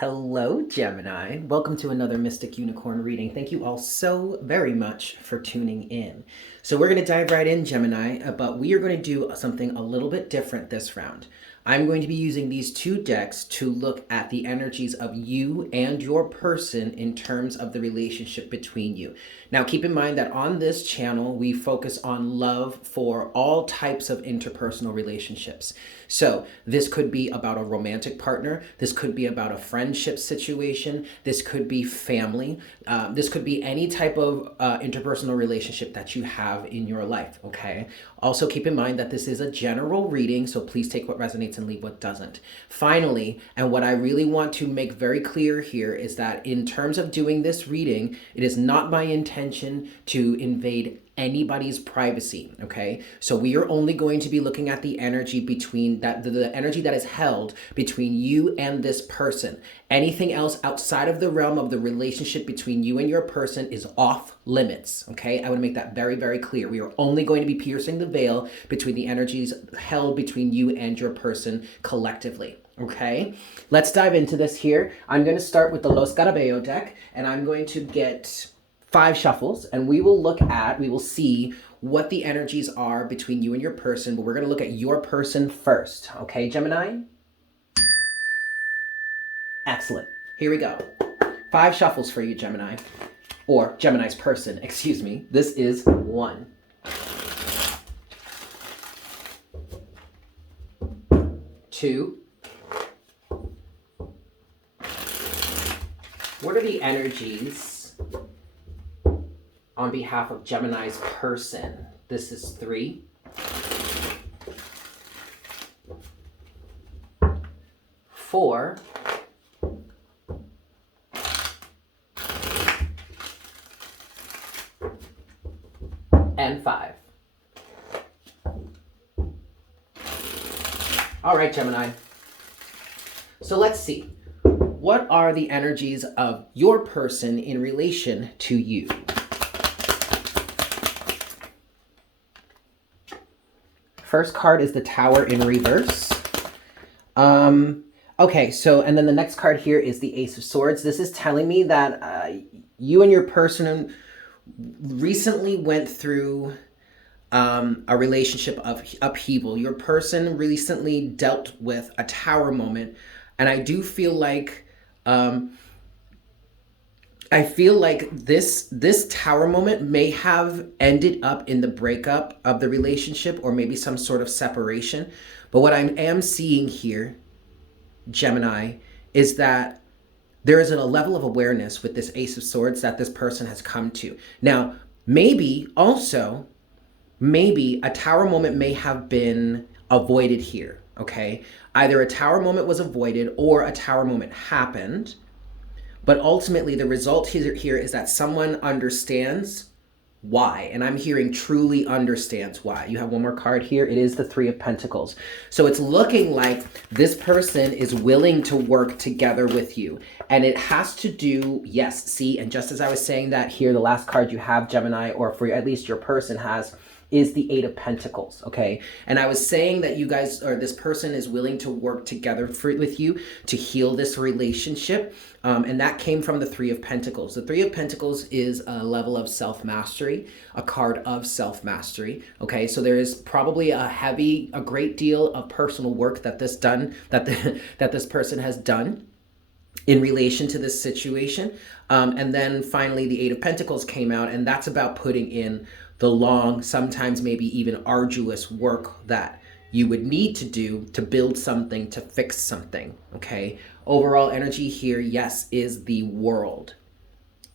Hello, Gemini. Welcome to another Mystic Unicorn reading. Thank you all so very much for tuning in. So we're going to dive right in, Gemini, but we are going to do something a little bit different this round. I'm going to be using these two decks to look at the energies of you and your person in terms of the relationship between you. Now, keep in mind that on this channel, we focus on love for all types of interpersonal relationships. So this could be about a romantic partner. This could be about a friendship situation. This could be family. This could be any type of interpersonal relationship that you have in your life, okay? Also, keep in mind that this is a general reading, so please take what resonates and leave what doesn't. Finally, and what I really want to make very clear here is that in terms of doing this reading, it is not my intention to invade anybody's privacy, okay? So we are only going to be looking at the energy between that, the energy that is held between you and this person. Anything else outside of the realm of the relationship between you and your person is off limits, okay? I want to make that very, very clear. We are only going to be piercing the veil between the energies held between you and your person collectively. Okay, let's dive into this here. I'm going to start with the Los Garabello deck, and I'm going to get 5 shuffles, and we will see what the energies are between you and your person, but we're going to look at your person first. Okay, Gemini? Excellent. Here we go. 5 shuffles for you, Gemini. Or Gemini's person, excuse me. This is 1. 2. What are the energies on behalf of Gemini's person? This is 3. 4. And 5. All right, Gemini. So let's see. What are the energies of your person in relation to you? First card is the Tower in reverse. Okay, so, and then the next card here is the Ace of Swords. This is telling me that you and your person recently went through a relationship of upheaval. Your person recently dealt with a tower moment, and I do feel like this tower moment may have ended up in the breakup of the relationship or maybe some sort of separation. But what I am seeing here, Gemini, is that there is a level of awareness with this Ace of Swords that this person has come to. Now, maybe a tower moment may have been avoided here, okay? Either a tower moment was avoided or a tower moment happened. But ultimately, the result here is that someone understands why. And I'm hearing truly understands why. You have one more card here. It is the 3 of Pentacles. So it's looking like this person is willing to work together with you. And it has to do, yes, see, and just as I was saying that here, the last card you have, Gemini, or for at least your person has, is the 8 of Pentacles, okay? And I was saying that you guys, or this person is willing to work together with you to heal this relationship. And that came from the 3 of Pentacles. The 3 of Pentacles is a level of self-mastery, a card of self-mastery, okay? So there is probably a great deal of personal work that this person has done in relation to this situation. And then finally, the 8 of Pentacles came out, and that's about putting in the long, sometimes maybe even arduous work that you would need to do to build something, to fix something, okay? Overall energy here, yes, is the World.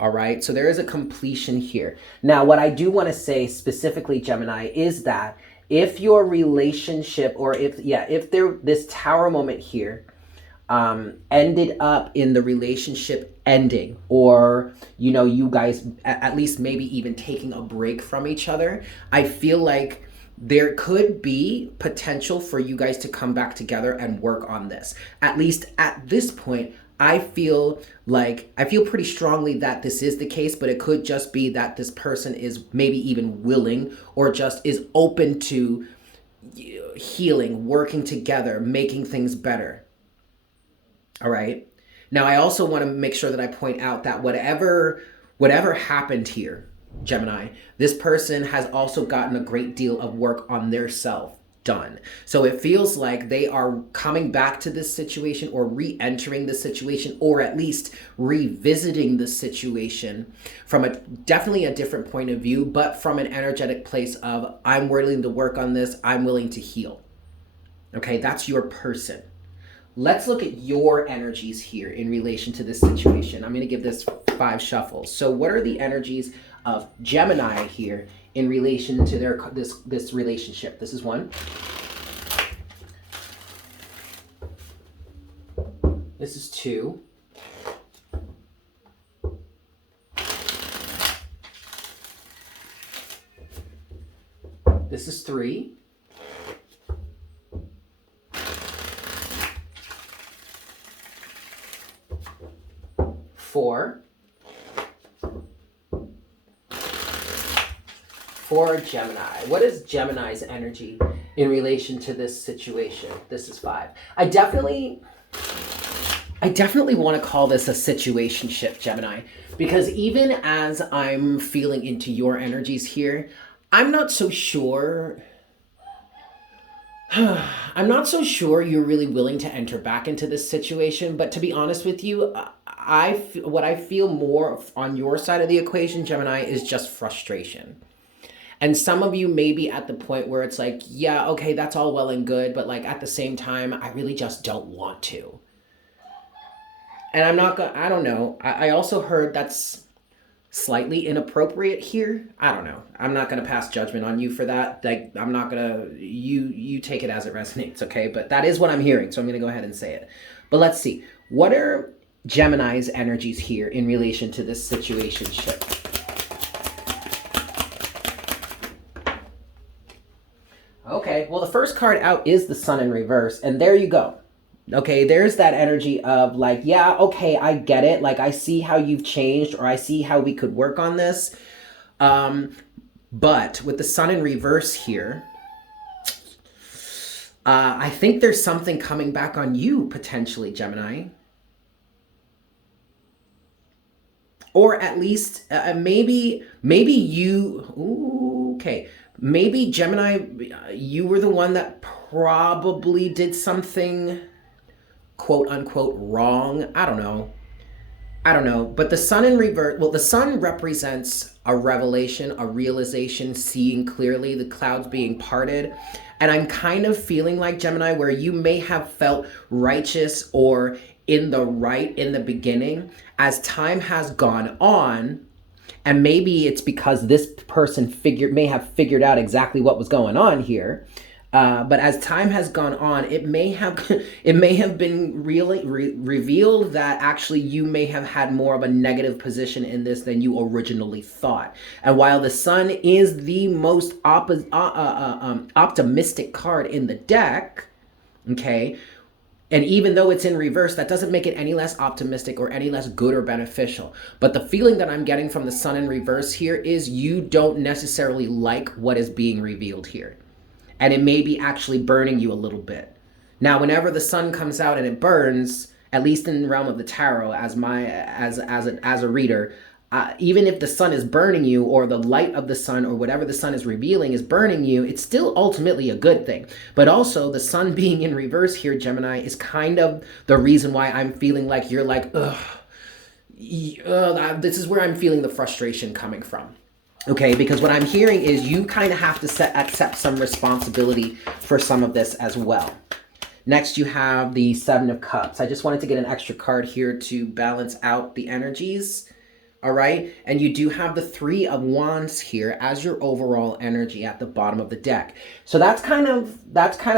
All right, so there is a completion here. Now, what I do want to say specifically, Gemini, is that if your relationship, or if this tower moment here ended up in the relationship ending, or you guys at least maybe even taking a break from each other, I feel like there could be potential for you guys to come back together and work on this. At least at this point, I feel pretty strongly that this is the case, but it could just be that this person is maybe even willing or just is open to healing, working together, making things better. All right. Now, I also want to make sure that I point out that whatever happened here, Gemini, this person has also gotten a great deal of work on their self done. So it feels like they are coming back to this situation or re-entering the situation, or at least revisiting the situation from definitely a different point of view, but from an energetic place of, I'm willing to work on this, I'm willing to heal. Okay, that's your person. Let's look at your energies here in relation to this situation. I'm going to give this 5 shuffles. So what are the energies of Gemini here in relation to their this relationship? This is 1. This is 2. This is 3. 4. For Gemini. What is Gemini's energy in relation to this situation? This is 5. I definitely want to call this a situationship, Gemini, because even as I'm feeling into your energies here, I'm not so sure you're really willing to enter back into this situation. But to be honest with you, what I feel more on your side of the equation, Gemini, is just frustration. And some of you may be at the point where it's like, yeah, okay, that's all well and good, but like at the same time, I really just don't want to. And I don't know. I also heard that's slightly inappropriate here. I don't know. I'm not going to pass judgment on you for that. Like, I'm not going to, you take it as it resonates, okay? But that is what I'm hearing, so I'm going to go ahead and say it. But let's see. What are Gemini's energies here in relation to this situationship? Okay, well, the first card out is the Sun in reverse, and there you go. Okay, there's that energy of like, yeah, okay, I get it. Like, I see how you've changed, or I see how we could work on this. But with the Sun in reverse here, I think there's something coming back on you, potentially, Gemini. Or at least, maybe you, ooh, okay. Maybe Gemini, you were the one that probably did something quote unquote wrong. I don't know. But the Sun in reverse, well, the Sun represents a revelation, a realization, seeing clearly, the clouds being parted. And I'm kind of feeling like, Gemini, where you may have felt righteous or in the right in the beginning, as time has gone on, and maybe it's because this person may have figured out exactly what was going on here. But as time has gone on, it may have been really revealed that actually you may have had more of a negative position in this than you originally thought. And while the Sun is the most optimistic card in the deck, okay, and even though it's in reverse, that doesn't make it any less optimistic or any less good or beneficial. But the feeling that I'm getting from the Sun in reverse here is you don't necessarily like what is being revealed here. And it may be actually burning you a little bit. Now, whenever the Sun comes out and it burns, at least in the realm of the tarot, as a reader, even if the Sun is burning you, or the light of the Sun, or whatever the Sun is revealing is burning you, it's still ultimately a good thing. But also, the Sun being in reverse here, Gemini, is kind of the reason why I'm feeling like you're like, ugh, this is where I'm feeling the frustration coming from. Okay, because what I'm hearing is you kind of have to accept some responsibility for some of this as well. Next, you have the Seven of Cups. I just wanted to get an extra card here to balance out the energies. All right, and you do have the Three of Wands here as your overall energy at the bottom of the deck. So that's kind of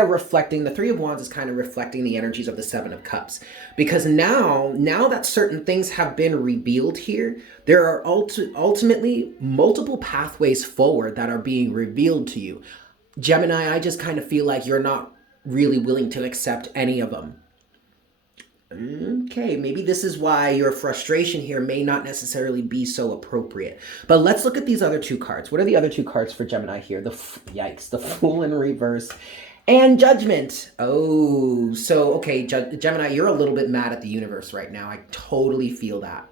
reflecting, the Three of Wands is kind of reflecting the energies of the Seven of Cups. Because now that certain things have been revealed here, there are ultimately multiple pathways forward that are being revealed to you. Gemini, I just kind of feel like you're not really willing to accept any of them. Okay, maybe this is why your frustration here may not necessarily be so appropriate. But let's look at these other two cards. What are the other two cards for Gemini here? The Fool in reverse And Judgment. Oh, so, okay, Gemini, you're a little bit mad at the universe right now. I totally feel that.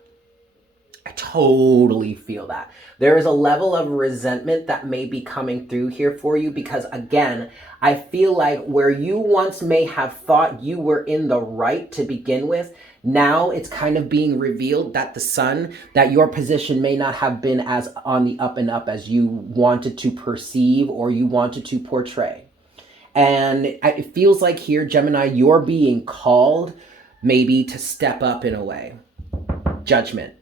I totally feel that. There is a level of resentment that may be coming through here for you because, again, I feel like where you once may have thought you were in the right to begin with, now it's kind of being revealed that the sun, that your position may not have been as on the up and up as you wanted to perceive or you wanted to portray. And it feels like here, Gemini, you're being called maybe to step up in a way. Judgment.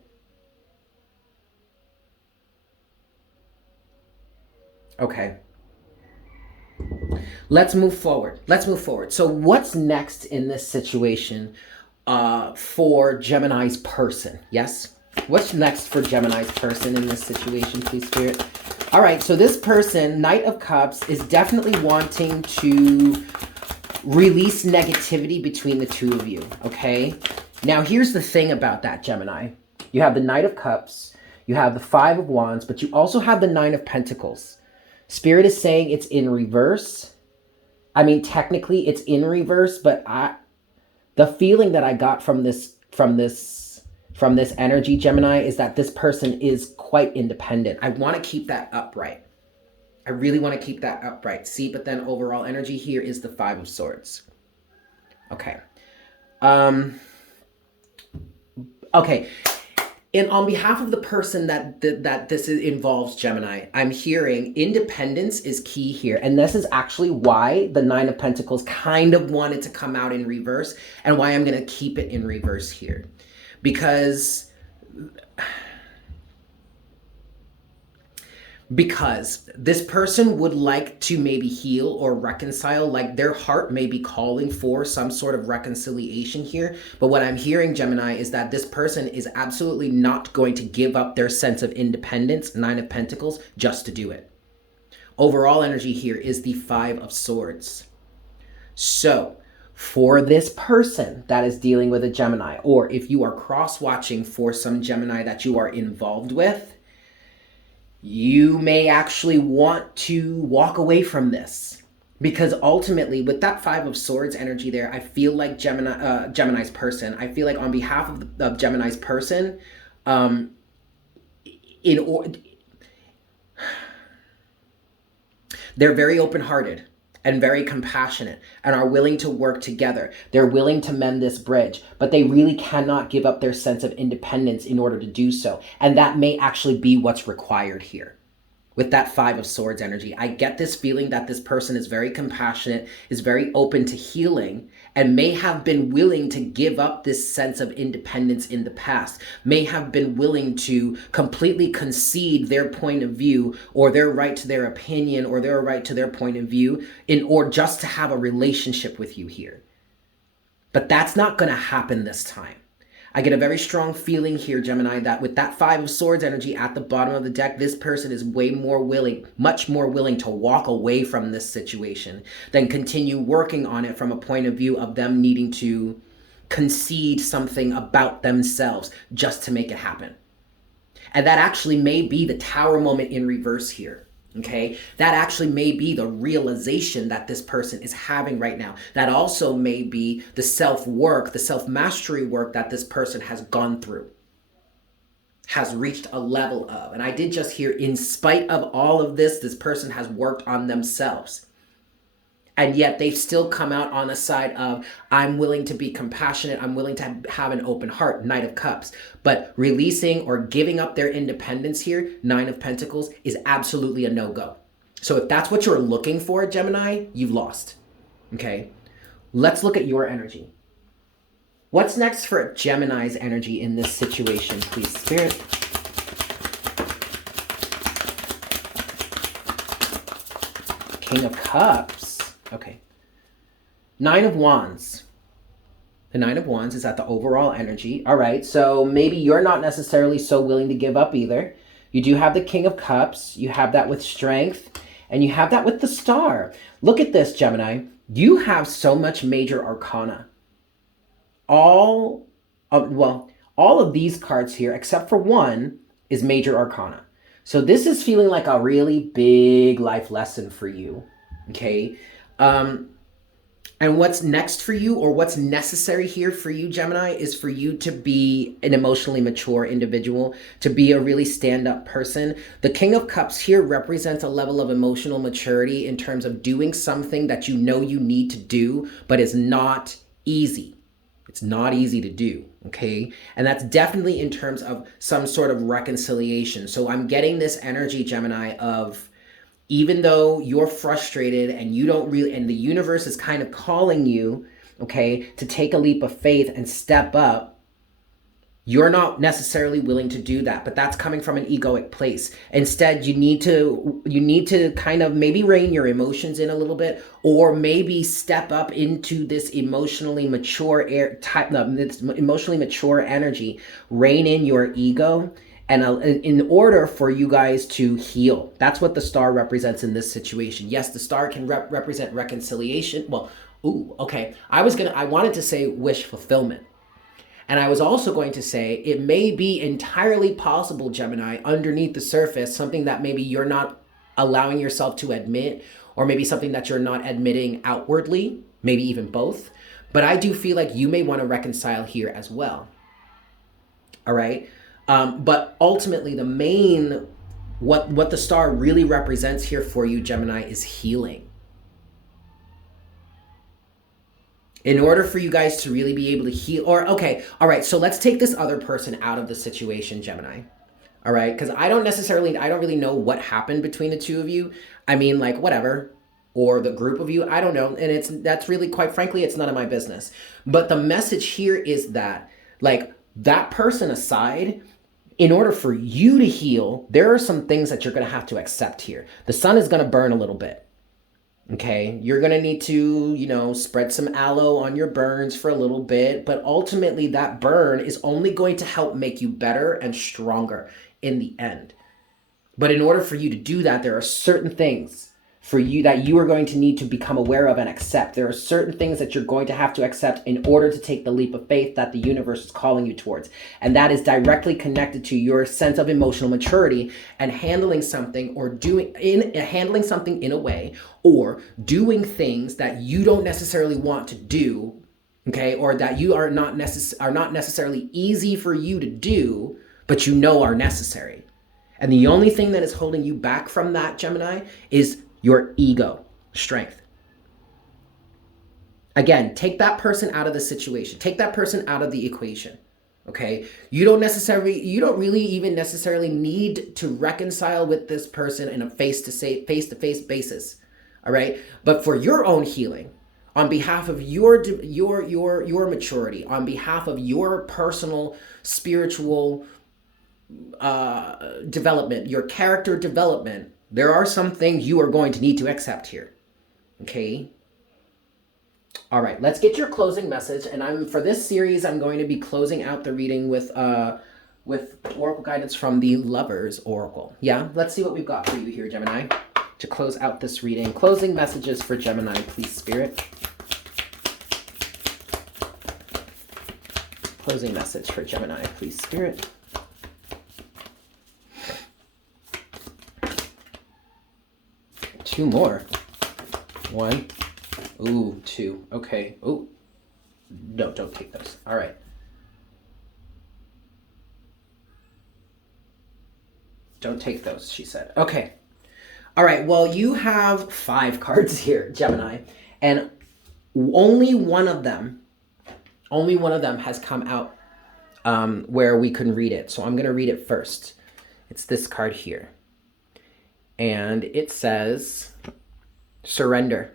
Okay. Let's move forward. Let's move forward. So what's next in this situation for Gemini's person? Yes? What's next for Gemini's person in this situation, please, Spirit? All right, so this person, Knight of Cups, is definitely wanting to release negativity between the two of you, okay? Now, here's the thing about that, Gemini. You have the Knight of Cups, you have the Five of Wands, but you also have the Nine of Pentacles. Spirit is saying it's in reverse. I mean, technically it's in reverse, but the feeling that I got from this energy, Gemini, is that this person is quite independent. I want to keep that upright. I really want to keep that upright. See, but then overall energy here is the Five of Swords. Okay. Okay. And on behalf of the person that this involves, Gemini, I'm hearing independence is key here. And this is actually why the Nine of Pentacles kind of wanted to come out in reverse and why I'm going to keep it in reverse here. Because this person would like to maybe heal or reconcile, like their heart may be calling for some sort of reconciliation here. But what I'm hearing, Gemini, is that this person is absolutely not going to give up their sense of independence, Nine of Pentacles, just to do it. Overall energy here is the Five of Swords. So for this person that is dealing with a Gemini, or if you are cross-watching for some Gemini that you are involved with, you may actually want to walk away from this, because ultimately with that Five of Swords energy there, I feel like Gemini's person, I feel like on behalf of Gemini's person, they're very open-hearted and very compassionate and are willing to work together. They're willing to mend this bridge, but they really cannot give up their sense of independence in order to do so. And that may actually be what's required here. With that Five of Swords energy, I get this feeling that this person is very compassionate, is very open to healing, and may have been willing to give up this sense of independence in the past, may have been willing to completely concede their point of view or their right to their opinion or their right to their point of view in order just to have a relationship with you here. But that's not going to happen this time. I get a very strong feeling here, Gemini, that with that Five of Swords energy at the bottom of the deck, this person is way more willing, much more willing to walk away from this situation than continue working on it from a point of view of them needing to concede something about themselves just to make it happen. And that actually may be the Tower moment in reverse here. Okay, that actually may be the realization that this person is having right now. That also may be the self-work, the self-mastery work that this person has gone through, has reached a level of. And I did just hear, in spite of all of this, this person has worked on themselves. And yet they've still come out on the side of, I'm willing to be compassionate. I'm willing to have an open heart, Knight of Cups. But releasing or giving up their independence here, Nine of Pentacles, is absolutely a no-go. So if that's what you're looking for, Gemini, you've lost. Okay? Let's look at your energy. What's next for Gemini's energy in this situation, please, Spirit? King of Cups. Okay. Nine of Wands. The Nine of Wands is at the overall energy. All right, so maybe you're not necessarily so willing to give up either. You do have the King of Cups. You have that with Strength. And you have that with the Star. Look at this, Gemini. You have so much major arcana. All of these cards here, except for one, is major arcana. So this is feeling like a really big life lesson for you. Okay? And what's next for you, or what's necessary here for you, Gemini, is for you to be an emotionally mature individual, to be a really stand-up person. The King of Cups here represents a level of emotional maturity in terms of doing something that you know you need to do, but is not easy. It's not easy to do, okay? And that's definitely in terms of some sort of reconciliation. So I'm getting this energy, Gemini, of even though you're frustrated and you don't really, and the universe is kind of calling you, okay, to take a leap of faith and step up, you're not necessarily willing to do that, but that's coming from an egoic place. Instead, you need to kind of maybe rein your emotions in a little bit, or maybe step up into this emotionally mature this emotionally mature energy, rein in your ego. And in order for you guys to heal, that's what the star represents in this situation. Yes, the star can represent reconciliation. Well, okay. I wanted to say wish fulfillment. And I was also going to say it may be entirely possible, Gemini, underneath the surface, something that maybe you're not allowing yourself to admit, or maybe something that you're not admitting outwardly, maybe even both. But I do feel like you may want to reconcile here as well. All right. But ultimately, the main, what the star really represents here for you, Gemini, is healing. In order for you guys to really be able to heal, or okay, all right, so let's take this other person out of the situation, Gemini. All right, because I don't really know what happened between the two of you. I mean, like, whatever, or the group of you, I don't know. And that's really, quite frankly, it's none of my business. But the message here is that, like, that person aside, in order for you to heal, there are some things that you're going to have to accept here. The sun is going to burn a little bit. Okay, you're going to need to, spread some aloe on your burns for a little bit, but ultimately that burn is only going to help make you better and stronger in the end. But in order for you to do that, there are certain things for you that you are going to need to become aware of and accept. There are certain things that you're going to have to accept in order to take the leap of faith that the universe is calling you towards. And that is directly connected to your sense of emotional maturity and handling something handling something in a way, or doing things that you don't necessarily want to do, okay, or that you are not necessarily easy for you to do, but are necessary. And the only thing that is holding you back from that, Gemini, is your ego strength. Again, take that person out of the situation. Take that person out of the equation. Okay? You don't really even necessarily need to reconcile with this person in a face-to-face basis. All right? But for your own healing, on behalf of your maturity, on behalf of your personal spiritual development, your character development, there are some things you are going to need to accept here. Okay? All right, let's get your closing message. And for this series, I'm going to be closing out the reading with oracle guidance from the Lover's Oracle. Yeah, let's see what we've got for you here, Gemini, to close out this reading. Closing messages for Gemini, please, Spirit. Closing message for Gemini, please, Spirit. Two more. One. Ooh, two. Okay. Ooh. No, don't take those. All right. Don't take those, she said. Okay. All right. Well, you have 5 cards here, Gemini, and only one of them has come out where we can read it. So I'm going to read it first. It's this card here. And it says, surrender.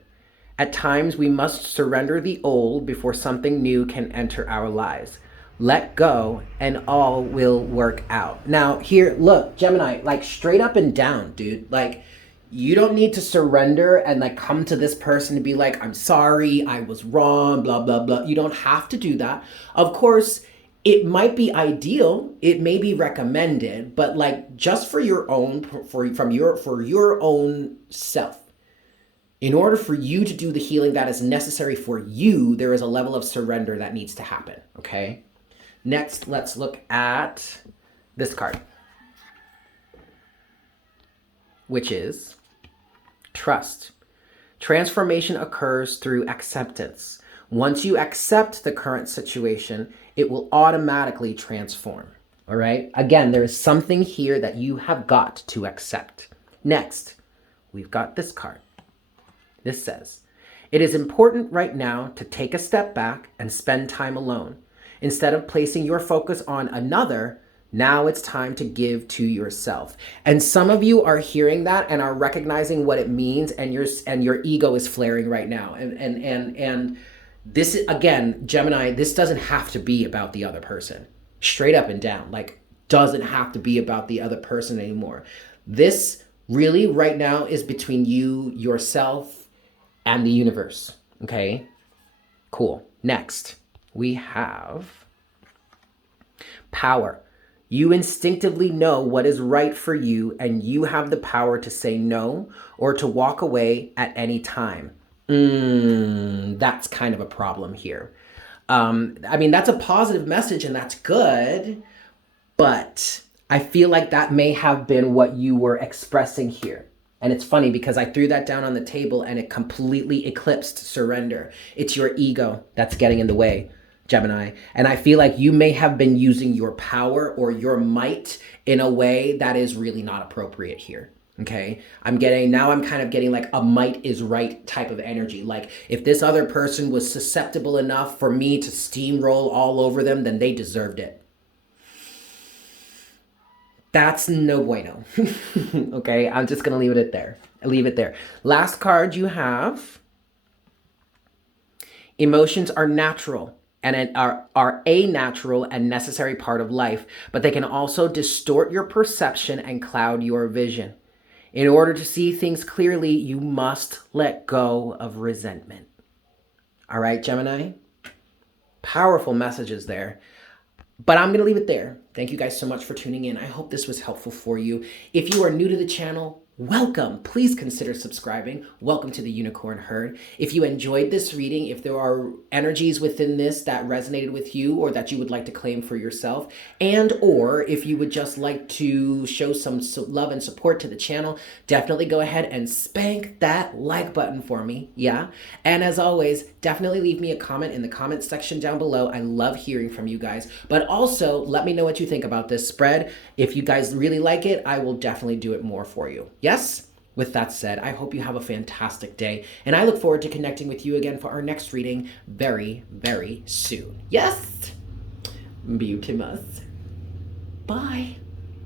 At times, we must surrender the old before something new can enter our lives. Let go and all will work out. Now, here, look, Gemini, like straight up and down, dude. Like, you don't need to surrender and like come to this person to be like, I'm sorry, I was wrong, blah, blah, blah. You don't have to do that. Of course, it might be ideal, it may be recommended, but like just for your own, for your own self. In order for you to do the healing that is necessary for you, there is a level of surrender that needs to happen, okay? Next, let's look at this card, which is trust. Transformation occurs through acceptance. Once you accept the current situation, it will automatically transform. All right? Again, there is something here that you have got to accept. Next, we've got this card. This says, it is important right now to take a step back and spend time alone. Instead of placing your focus on another, now it's time to give to yourself. And some of you are hearing that and are recognizing what it means, and your ego is flaring right now. And this is, again, Gemini, this doesn't have to be about the other person. Straight up and down, like, doesn't have to be about the other person anymore. This really right now is between you, yourself, and the universe. Okay, cool. Next, we have power. You instinctively know what is right for you, and you have the power to say no or to walk away at any time. That's kind of a problem here. I mean, that's a positive message and that's good, but I feel like that may have been what you were expressing here. And it's funny because I threw that down on the table and it completely eclipsed surrender. It's your ego that's getting in the way, Gemini. And I feel like you may have been using your power or your might in a way that is really not appropriate here. Okay, I'm kind of getting like a might is right type of energy. Like, if this other person was susceptible enough for me to steamroll all over them, then they deserved it. That's no bueno. Okay, I'm just gonna leave it there. Last card you have. Emotions are natural and are a natural and necessary part of life, but they can also distort your perception and cloud your vision. In order to see things clearly, you must let go of resentment. All right, Gemini? Powerful messages there. But I'm going to leave it there. Thank you guys so much for tuning in. I hope this was helpful for you. If you are new to the channel, welcome. Please consider subscribing. Welcome to the Unicorn Herd. If you enjoyed this reading, if there are energies within this that resonated with you or that you would like to claim for yourself, and or if you would just like to show some love and support to the channel, definitely go ahead and spank that like button for me. Yeah. And as always, definitely leave me a comment in the comment section down below. I love hearing from you guys, but also let me know what you think about this spread. If you guys really like it, I will definitely do it more for you. Yes? With that said, I hope you have a fantastic day, and I look forward to connecting with you again for our next reading very, very soon. Yes? Beautimus. Bye.